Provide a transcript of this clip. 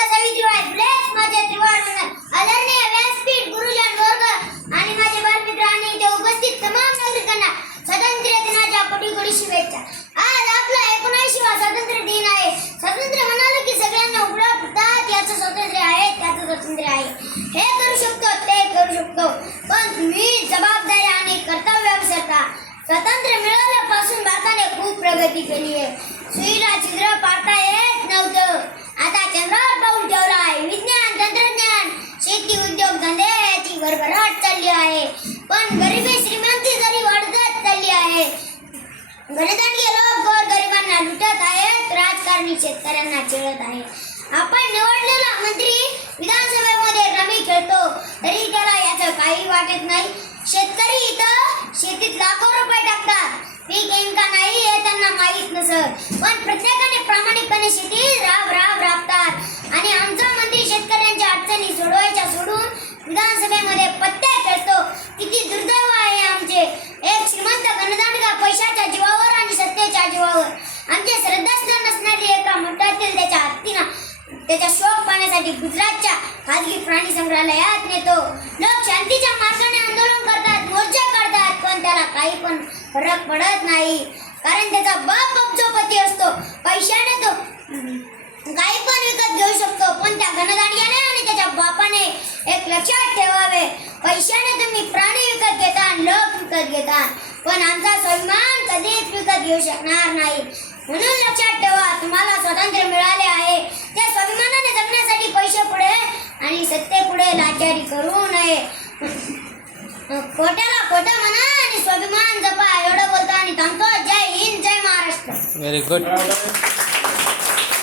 धन्य सावित्रीबाई फुलेच माझे त्रिवार वंदन. आदरणीय व्यासपीठ, गुरुजन वर्ग आणि माझे बालमित्र आणि इथे उपस्थित तमाम नागरिकांना स्वातंत्र्य दिनाच्या कोटी कोटी शुभेच्छा. आज आपला 79वा स्वातंत्र्य दिन आहे. स्वातंत्र्य म्हणाले की सगळ्यांना उपलब्ध याचं स्वातंत्र्य आहे, त्याचं स्वातंत्र्य आहे. हे करू शकतो, ते करू शकतो, पण तुम्ही जबाबदारी आणि कर्तव्य विसरता. स्वातंत्र्य मिळाल्यापासून भारताने खूप प्रगती केली आहे. सुईला छिद्र पाडता येत नव्हतं, आता चंद्रावर पाऊल ठेवला आहे. विज्ञान, तंत्रज्ञान, शेती, उद्योग धंदे याची भरभराट चालली आहे. पण गरिबी श्रीमंती जरी वाढत चालली आहे. गणतंत्र लोक गोरगरिबांना लुटत आहेत, राजकारणी शेतकऱ्यांना चिळत आहे. आपण निवडलेला मंत्री विधानसभेमध्ये रमी खेळतो तरी त्याला याचं काही वाटत नाही. शेतकरी इथं शेतीत लाखो रुपये टाकतात, पीक येईल का नाही हे त्यांना माहीत नसत, पण प्रत्येकाने प्रामाणिकपणे शेतीत राबतात. आणि आमचा मंत्री शेतकऱ्यांच्या अडचणी सोडवायच्या सोडून विधानसभेमध्ये पत्ते खेळतो. किती दुर्दैव आहे आमचे. एक श्रीमंत गणदांडगा पैशाच्या जीवावर आणि सत्तेच्या जीवावर आमचे श्रद्धास्थान असणारी एका मठातील त्याच्या हत्तीनं त्याच्या शोक पाहण्यासाठी गुजरातच्या खाजगी प्राणी संग्रहालयात नेतो. लोक शांतीच्या मार्गाने आंदोलन करतात, मोर्चे काढतात, पण त्याला काही पण फरक पडत नाही, कारण त्याचा बाप अब्जोपती असतो. पैशाने तो काही पण विकत घेऊ शकतो, पण त्या गणदांडग्याने आणि त्याच्या बापाने एक लक्षात ठेवावे, पैशाने तुम्ही प्राणी विकत घेता, लोक विकत घेता, पण आमचा स्वाभिमान कधीच विकत घेऊ शकणार नाही. म्हणून लक्षात ठेवा, तुम्हाला स्वातंत्र्य मिळाले आहे, त्या स्वाभिमानाने जगण्यासाठी पैसे पुढे आणि सत्ते पुढे लाचारी करू नये. खोट्याला खोटं म्हणा आणि स्वाभिमान जपा. एवढं बोलतो आणि थांबतो. जय हिंद, जय महाराष्ट्र. Very good.